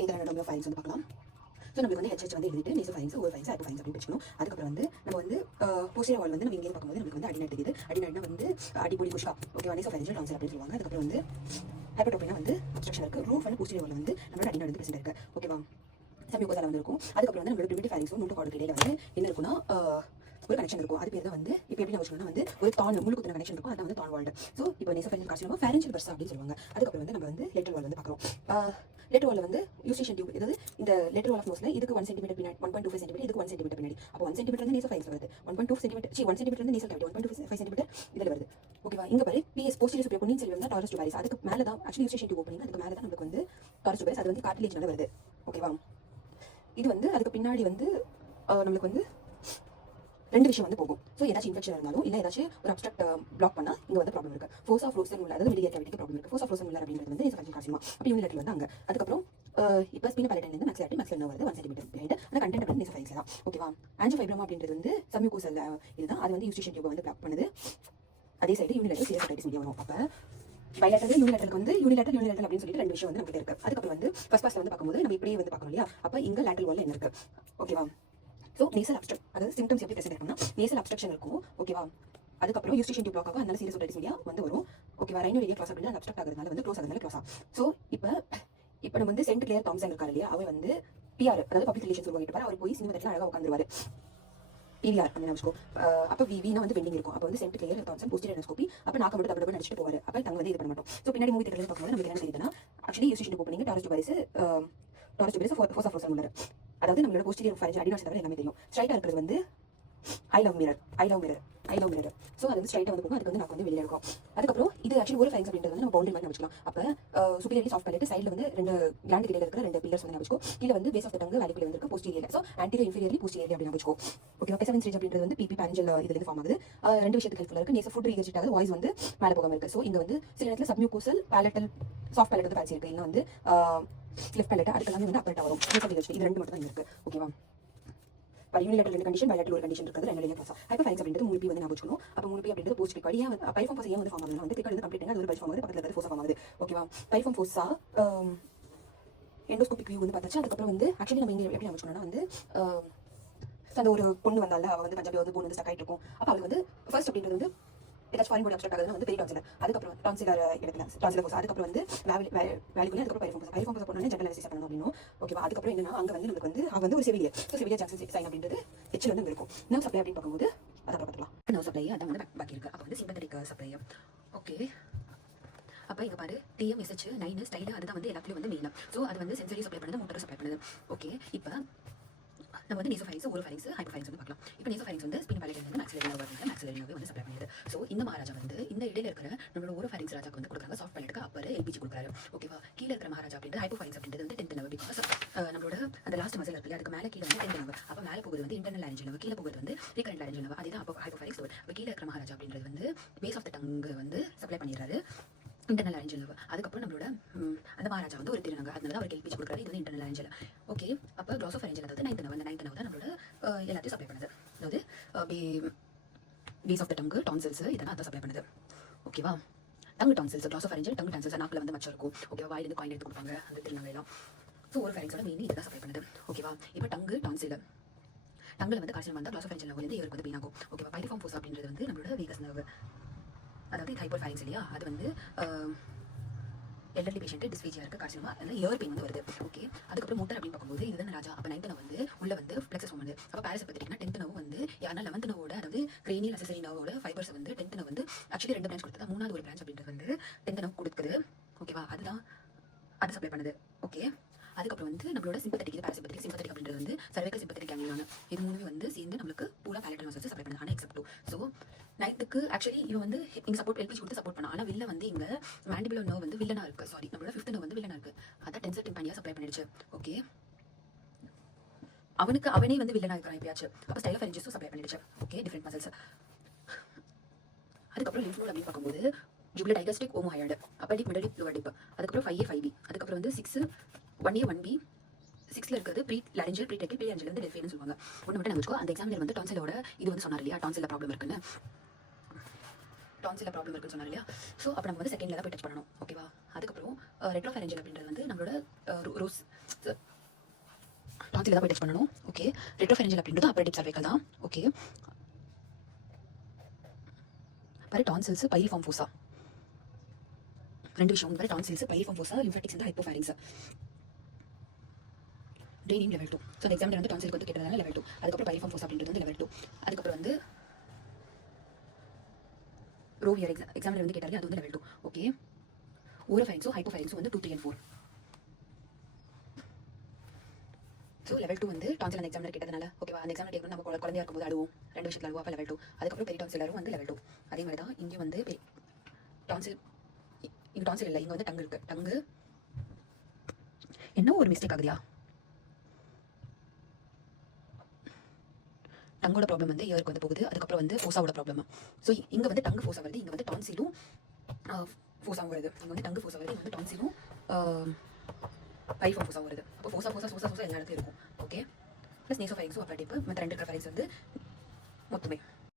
இந்த நம்ம ஃபைல்ஸ் வந்து பார்க்கலாம். ஸோ நம்மளுக்கு வந்து ஹெச்ஹெச் வந்து எழுதிட்டு நேசோ ஃபைல்ஸ் ஒரு ஃபைல்ஸ் ஹைப்போ ஃபைல்ஸ் அப்படின்னு வச்சுக்கணும். அதுக்கப்புறம் வந்து நம்ம வந்து போஸ்டர் வால் வந்து நம்ம இங்கே பார்க்கும்போது நம்மளுக்கு வந்து அடிநாட் தெரியுது. அடிநாட்னா வந்து அடிப்பொடி குஷ்கா ஓகேவா, நேசோ ஃபைல்ஸ் டான்சர் அப்படின்னு சொல்லுவாங்க. அதுக்கப்புறம் வந்து ஹைப்பர்டோபினா வந்து அப்ஸ்ட்ரக்ஷன் இருக்குது. ரூஃப் வந்து போஸ்டர் வால் வந்து நம்மளோட அடிநாட் வந்து பிரசன்ட் இருக்குது ஓகேவா. சமீபத்தில் வந்து இருக்கும். அதுக்கப்புறம் வந்து நம்மளோட ப்ரிமிட்டிவ் ஃபைல்ஸும் நோட்டு கார்டுக்கு இடையில வந்து என்ன இருக்குன்னா ஒரு கனெக்ஷன் இருக்கும். அது பேர் தான் வந்து இப்போ எப்படி நான் வச்சுக்கணும்னா வந்து ஒரு தான் முழு குத்துன கனெக்ஷன் இருக்கும். அதான் வந்து தான் வால்டு. ஸோ இப்போ நேசோ ஃபைல் காட்சி நம்ம ஃபேரன்ஷியல் பர்ஸ் அப்படின்னு சொல்லுவாங்க. அதுக்கப்புறம் வந்து நம்ம வந்து லெட்டர் வால் வந்து பார்க்குறோம். லெட்டர் வால் வந்து யூஸ்டேஷன் டியூப், அதாவது இந்த லெட்டர் வால் ஆஃப் நோஸ்ல இதுக்கு 1 சென்டிமீட்டர் பின்னாடி 1.25 சென்டிமீட்டர், இதுக்கு 1 சென்டிமீட்டர் பின்னாடி. அப்போ 1 சென்டிமீட்டர் வந்து நேசோ ஃபைல்ஸ் வருது, 1.2 சென்டிமீட்டர் 1 சென்டிமீட்டர் வந்து நேசோ கேவிட்டி, 1.25 சென்டிமீட்டர் இதில் வருது ஓகேவா. இங்கே பாரு பிஎஸ் போஸ்டீரியர் சுப்பீரியர் பொன்னியின் செல்வம் தான் டாரஸ் டுபாரிஸ். அதுக்கு மேலே தான் ஆக்சுவலி யூஸ்டேஷன் டியூப் ஓப்பனிங், அதுக்கு மேலே தான் நமக்கு வந்து டாரஸ் டுபாரிஸ். அது வந்து கார்டிலேஜ்னால வருது ஓகேவா. இது வந்து அதுக்கு பின்னாடி வந்து நம்மளுக்கு வந்து ரெண்டு விஷயம் வந்து போகும். ஸோ ஏதாச்சும் இன்ஃபெக்ஷன் இருந்தாலும் இல்லை ஏதாச்சும் ஒரு அப்ஸ்ட்ரக்ட் பிளாக் பண்ணால் இங்கே வந்து ப்ராப்ளம் இருக்குது. ஃபோர்ஸ் ஆஃப் ரோசன் உள்ள, அதாவது வெளியே கேவிட்டிக்கு ப்ராப்ளம் இருக்குது. ஃபோர்ஸ் ஆஃப் ரோசன் உள்ள அப்படின்றது வந்து நேசோஃபேரிஞ்சியல் கார்சினோமா. அப்போ யூனிலெட்டர் வந்து அங்கே. அதுக்கப்புறம் இப்போ ஸ்பீனா பேலட்டைன்லேருந்து மேக்ஸிலாட்டி மேக்ஸிலர் வருது 1 சென்டிமீட்டர் பிஹைண்ட். அந்த கண்டென்ட் வந்து நேசோஃபேரிங்ஸ் தான் ஓகேவா. ஆஞ்சியோஃபைப்ரோமா அப்படின்றது வந்து சம்யூகோசல் இதுதான். அது வந்து யூஸ்டேஷன் டியூபை வந்து பிளாக் பண்ணுது. அதே சைடு யூனிலெட்டர் சீரியஸ் மீடியா வரும். அப்போ பைலேட்டர் யூனிலேட்டருக்கு வந்து யூனிலேட்டர் அப்படின்னு சொல்லிட்டு ரெண்டு விஷயம் வந்து நமக்கு இருக்கு. அதுக்கப்புறம் வந்து ஃபர்ஸ்ட் பாஸ்ல வந்து பார்க்கும்போது நம்ம இப்படியே வந்து பார்க்கணும் இல்லையா. அப்போ இங்கே லேட்டரல் வால்ல என்ன இருக்கு ஓகேவா. ஸோ நேசல் அப்ஸ்ட்ரக்ட், அதாவது சிம்டம்ஸ் எப்படி பிரசன்ட் இருக்குன்னா நேசல் அப்ஸ்ட்ரக்ஷன் இருக்கும் ஓகேவா. அதுக்கப்புறம் யூஸ்டேஷன் டியூப் பிளாக் ஆகும், அதனால சீரியஸ் ஓடைட்டிஸ் மீடியா வந்து வரும் ஓகேவா. ரைனோ ஏரியா க்ளாஸ் அப்படின்னா அப்ஸ்ட்ரக்ட் ஆகிறதுனால வந்து க்ளோஸ் ஆகிறதுனால க்ளோஸ் ஆகும். ஸோ இப்போ நம்ம வந்து சென்ட் கிளியர் தாம்சன் இருக்காரு இல்லையா, அவர் வந்து பிஆர் அதாவது பப்ளிக் ரிலேஷன்ஸ் உருவாக்கிட்டு பாரு. அவர் போய் சினிமா தேட்டரில் அழகாக உட்காந்துருவாரு. பிவிஆர் அப்படின்னு வச்சுக்கோ. அப்போ வினா வந்து பெண்டிங் இருக்கும். அப்போ வந்து Saint Clair Thomson posterior endoscopy. அப்போ நாக்க மட்டும் டபுள் நடிச்சிட்டு போவார். அப்போ தங்க வந்து இது பண்ண மாட்டோம். ஸோ பின்னாடி மூவி தேட்டரில் பார்க்கும்போது நமக்கு என்ன தெரியுதுன்னா actually eustachian tube opening torus tubarius fossa of Rosenmuller. அதாவது நம்மளோட போஸ்டீரியர் ஃபைரன்ஜியல் அடிநாட்ஸ் தவிர எல்லாமே தெரியும். ஸ்ட்ரைட்டாக இருக்கிறது வந்து ஐ லவ் மிரர். ஸோ அது வந்து ஸ்ட்ரைட்டாக வந்து போகும். அதுக்கு வந்து நான் வந்து வெளியே இருக்கும். அதுக்கப்புறம் இது ஆக்சுவலி ஒரு ஃபைல்ஸ் அப்படின்றது வந்து நம்ம பவுண்டரி மாதிரி வச்சுக்கலாம். அப்போ சுப்பீரியர்லி சாஃப்ட் பேலட் சைடில் வந்து ரெண்டு கிளாண்ட் கிட்ட இருக்கிற ரெண்டு பில்லர்ஸ் வந்து வச்சுக்கோ. கீழே வந்து பேஸ் ஆஃப் த டங்கு வேலைக்குள்ள வந்து posterior. So anterior inferiorly posteriorly அப்படின்னு வச்சுக்கோ ஓகே. பெசவன் ஸ்டேஜ் அப்படின்றது வந்து பிபி பேரன்ஜியல் இதுலேருந்து ஃபார்ம் ஆகுது. ரெண்டு விஷயத்துக்கு ஹெல்ப்ஃபுல்லாக இருக்குது. நேச ஃபுட் ரீஜெக்ட் ஆகுது, வாய்ஸ் வந்து மேலே போகாமல் இருக்குது. ஸோ இங்கே வந்து சில இடத்துல சப்மியூகோசல் பேலட்டல் சாஃப்ட் பேலட் வந்து ஃபேன்சி இருக்குது. இங்கே வந்து லெஃப்ட் பேலட் அதுக்கெல்லாமே வந்து அப்பரேட் வரும். இது ரெண்டு மட்டும் தான் இருக்குது ஓகேவா. யூனிலேட்டர் ரெண்டு கண்டிஷன், பைலேட்டரல் ஒரு கண்டிஷன் இருக்குது. ரெண்டு கிளாஸ் ஹைப்பர் ஃபைல்ஸ் அப்படின்றது மூணு பி வந்து நான் வச்சுக்கணும். அப்போ மூணு பி அப்படின்றது போஸ்ட் பிக் வழியாக பைஃபார்ம் ஃபோர்ஸ் ஏன் வந்து ஃபார்ம் ஆகுது வந்து பிக் வந்து கம்ப்ளீட் அது ஒரு பைஃபார்ம் ஆகுது, பக்கத்தில் இருக்கிறது ஃபோர்ஸ் ஃபார்ம் ஆகுது ஓகேவா. பைஃபார்ம் ஃபோர்ஸா எண்டோஸ்கோபிக் வியூ வந்து பார்த்தாச்சு. அதுக்கப்புறம் வந்து ஆக்சுவலி நம்ம இங்கே எப்படி வச்சுக்கணும்னா வந்து அந்த ஒரு பொண்ணு வந்தால அவள் வந்து பஞ்சாபி வந்து பொண்ணு வந்து ஸ்டக் ஆகிட்டு இருக்கும். அப்போ அவளுக்கு வந்து ஃபர்ஸ்ட் அப்படின்றது வந்து ஏதாச்சும் ஃபாரின் பாடி அப்ஸ்ட்ரக்ட் ஆகுதுன்னா வந்து பெரிய டான்சிலர், அதுக்கப்புறம் டான்சிலர் இடத்துல டான்சிலர் போஸ், அதுக்கப்புறம் வந்து வேல்யூக்குள்ளே, அதுக்கப்புறம் பைஃபார்ம் போஸ் போனோன்னே ஜெனரல் அனஸ்தீசியா பண்ணணும் அப்படின்னும் ஓகேவா. அதுக்கப்புறம் என்னன்னா அங்கே வந்து நமக்கு வந்து அவள் வந்து ஒரு செவிலியர். ஸோ செவிலியர் ஜாக்சன் சைன் அப்படின்றது ஹெச்சில் வந்து இருக்கும். நர்வ் சப்ளை அப்படின்னு பார்க்கும்போது அதை பார்த்துக்கலாம். நர்வ் சப்ளை அதான் வந்து பாக்கி இருக்குது. அப்போ வந்து சிம்பத்தட்டிக் சப்ளை ஓகே. அப்போ இங்கே பாரு டிஎம்எஸ்ஹெச் 9 ஸ்டைல் அதுதான் வந்து எல்லாத்துலேயும் வந்து மெயினாக. ஸோ அது வந்து சென்சரி சப்ளை பண்ணுது, மோட்டர் சப்ளை பண்ணுது ஓகே. இப்போ நம்ம வந்து நேசோஃபைல்ஸ் ஒரு ஃபைல்ஸ் ஹைப்பர் ஃபைல்ஸ் வந்து பார்க்கலாம். இப்போ நேசோஃபைல்ஸ் வந்து ஸ்பின் பேலட் வந்து மேக்ஸிலரி வந்து சப்ளை பண்ணுது. ஸோ இந்த மகாராஜா வந்து இந்த இடையில இருக்கிற நம்மளோட ஒரு ஃபைல்ஸ் ராஜாக்கு வந்து கொடுக்குறாங்க. சாஃப்ட் பேலட்டுக்கு அப்பர் எல்பிஜி கொடுக்குறாரு ஓகேவா. கீழே இருக்கிற மகாராஜா அப்படின்றது ஹைப்பர் ஃபைல்ஸ் அப்படின்றது வந்து 10th நர்வ். பிகாஸ் நம்மளோட அந்த லாஸ்ட் மசில் இருக்குல்ல, அதுக்கு மேலே கீழே வந்து 10th நர்வ். அப்போ மேலே போகுது வந்து இன்டர்னல் லாரஞ்சியல் நர்வ், கீழே போகுது வந்து ரீகரண்ட் லாரஞ்சியல் நர்வ். அதுதான் அப்போ ஹைப்பர் ஃபைல்ஸ். அப்போ கீழே இருக்கிற மகாராஜா அப்படின்றது வந்து பேஸ் ஆஃப் த டங்கு வந்து சப்ளை பண்ணிடுறாரு இன்டர்னல் லாரஞ்சியல் நர்வ். அதுக்கப்புறம் நம்மளோட அந்த மகாராஜா வந்து ஒரு திருநங்க, அதனால அவருக்கு எல்பிஜி கொடுக்குறாரு. இது வந்து இன்டர்னல் லாரஞ்சியல் ஓகே. அப்போ க்ளோசோஃபரஞ்சியல் அதாவது 9th நர்வ், அந்த 9th நர்வ் தான் நம்மளோட எல்லாத்தையும் சப்ளை பண்ணுது. அதாவது base of the tongue tonsils இதெல்லாம் அதான் சப்ளை பண்ணுது ஓகேவா. டங்கு டான்சில்ஸ் க்ளோசோஃபரஞ்சியல் டங்கு டான்சில்ஸ் நாக்கில் வந்து மச்சம் இருக்கும் ஓகேவா. வாயிலிருந்து காயின் எடுத்து கொடுப்பாங்க அந்த திருநங்கை எல்லாம். ஸோ ஒரு ஃபைல்ஸோட மெயின் இதுதான் சப்ளை பண்ணுது ஓகேவா. இப்போ டங்கு டான்சில் டங்கில் வந்து காய்ச்சல் வந்தால் க்ளோசோஃபரஞ்சியல் நர்வ் வந்து இவருக்கு வந்து பெயின் ஆகும் ஓகேவா. பைரிஃபார்ம் ஃபோர்ஸ் அப்படின்றது வந்து நம்மளோட வீகஸ் நர்வ், அதாவது ஹைப்பர் ஃபைல்ஸ் இல்லையா. அது வந்து எல்டர்லி பேஷண்ட் டிஸ்பேஜியா இருக்குது காய்ச்சல், அதனால் இயர் பெயின் வந்து வருது ஓகே. அதுக்கப்புறம் மோட்டர் அப்படின்னு பார்க்கும்போது இதுதான் ராஜா. அப்போ 9th நர்வ் வந்து உள்ள வந்து ஃப்ளெக்ஸஸ் ஃபார்ம் பண்ணுது. அப்போ பேரசிம்பத்தட்டிக்னா 10th நர்வ் வந்து யாருன்னா 11th நர்வோட, அதாவது கிரேனியல் அசசரி நர்வோட ஃபைபர்ஸ் வந்து 10th நர்வ் வந்து ஆக்சுவலி 2 பிரான்ச் கொடுத்தா 3வது ஒரு பிரான்ச் அப்படின்றது வந்து 10th நர்வ் கொடுக்குது ஓகேவா. அதுதான் அதை சப்ளை பண்ணுது ஓகே. அதுக்கப்புறம் வந்து நம்மளோட சிம்பத்தட்டிக் சிம்பத்தட்டிக் அப்படின்றது வந்து சர்வைக்கல் சிம்பத்தட்டிக் கேங்லியான். இது மூணுமே வந்து சேர்ந்து நம்மளுக்கு பூரா பேலட்டல் மசில்ஸ் சப்ளை பண்ணுது. ஆனால் எக்ஸப்ட் 2. ஸோ 9th ஆக்சுவலி இவன் வந்து இங்கே சப்போர்ட் எல்பிஜி கொடுத்து சப்போர்ட் பண்ணா. ஆனால் வில்ல வந்து இங்கே மேண்டிபுலர் நர்வ் வந்து வில்லனா இருக்குது. சாரி, நம்மளோட 5th நர்வ் வந்து வில்லனா இருக்குது. அதான் டென்சர் டிம்பானியா சப்ளை பண்ணிடுச்சு ஓகே. அவனே வந்து வில்லனா இருக்கிறான் எப்பயாச்சு. அப்போ ஸ்டைல் ஆஃப் ஃபெரிஞ்சஸும் சப்ளை பண்ணிடுச்சு ஓகே, டிஃப்ரெண்ட் மசில்ஸ். அதுக்கப்புறம் லிம்ஃப் நோட் அப்படின்னு பார்க்கும்போது ஜூபிலர் டைகஸ்டிக் ஓமோஹையர்டு, அப்படிக் மிடல் டிப் லோவர் டிப், அதுக்கப்புறம் 5A 5B, அதுக்கப்புறம் வந்து 6 1A 1B 6ல இருக்கிறது pre laryngeal pre tracheal pre laryngeal வந்து டெல்ஃபின்னு சொல்லுவாங்க. ஒன்று மட்டும் நான் வச்சுக்கோ. அந்த எக்ஸாம்பிள் வந்து டான்சிலோட இது வந்து சொன்னார் இல்லையா, டான்சிலில் ப்ராப்ளம் இருக்குன்னு. டான்சில் ப்ராப்ளம் இருக்குன்னு சொன்னாங்க இல்லையா. ஸோ அப்போ நம்ம வந்து செகண்டில் தான் போய் டச் பண்ணணும். ஓகேவா. அதுக்கப்புறம் ரெட்ரோஃபேரஞ்சியல் அப்படின்றது வந்து நம்மளோட ரோஸ் டான்சில் தான் போய் டச் பண்ணணும். ஓகே. ரெட்ரோஃபேரஞ்சியல் அப்படின்றது அப்பர் டிப் சர்வைக்கல் தான். Okay. Para tonsils piriform fossa, ரெண்டு விஷயம். Para tonsils piriform fossa, lymphatics and hypopharynx. Draining level 2. So அந்த எக்ஸாமில் வந்து டான்சிலுக்கு வந்து கேட்டதால லெவல் 2. அதுக்கப்புறம் பைரிஃபார்ம் ஃபோசா அப்படின்றது வந்து லெவல் 2. அதுக்கப்புறம் வந்து ரோவியர் எக்ஸாமில் வந்து கேட்டாலே அது வந்து லெவல் 2. ஓகே. ஓரோஃபைன்ஸும் ஹைப்போஃபைரிங்ஸும் வந்து 2, 3 and 4. ஸோ லெவல் 2 வந்து டான்சில் அந்த எக்ஸாமில் கேட்டதுனால ஓகேவா. அந்த எக்ஸாமில் கேட்கணும் நம்ம குழந்தையா இருக்கும்போது அழுவோம், 2 விஷயத்தில் அழுவோம், அப்போ லெவல் 2. அதுக்கப்புறம் பெரிடான்சிலரும் வந்து லெவல் 2. அதே மாதிரி தான் இங்கே வந்து டான்சில், இங்கே டான்சில் இல்லை, இங்கே வந்து டங்கு இருக்குது. டங்கு என்ன ஒரு மிஸ்டேக் ஆகுதியா, டங்கோட ப்ராப்ளம் வந்து இயருக்கு வந்து போகுது. அதுக்கப்புறம் வந்து ஃபோசாவோட ப்ராப்ளம். ஸோ இங்கே வந்து டங்கு ஃபோசா வருது, இங்கே வந்து டான்சிலும் ஃபோசாவும் வருது. இங்கே வந்து டங்கு ஃபோசா வருது, இங்கே வந்து டான்சிலும் பைரிஃபார்ம் ஃபோசா வருது. அப்போ ஃபோசா ஃபோசா ஃபோசா ஃபோசா எல்லா இடத்துலையும் இருக்கும். ஓகே. ப்ளஸ் நேசோஃபைரிங்ஸும் அப்பர் டிப், மற்ற 2 இருக்கிற ஃபைரிங்ஸ் வந்து மொத்தமே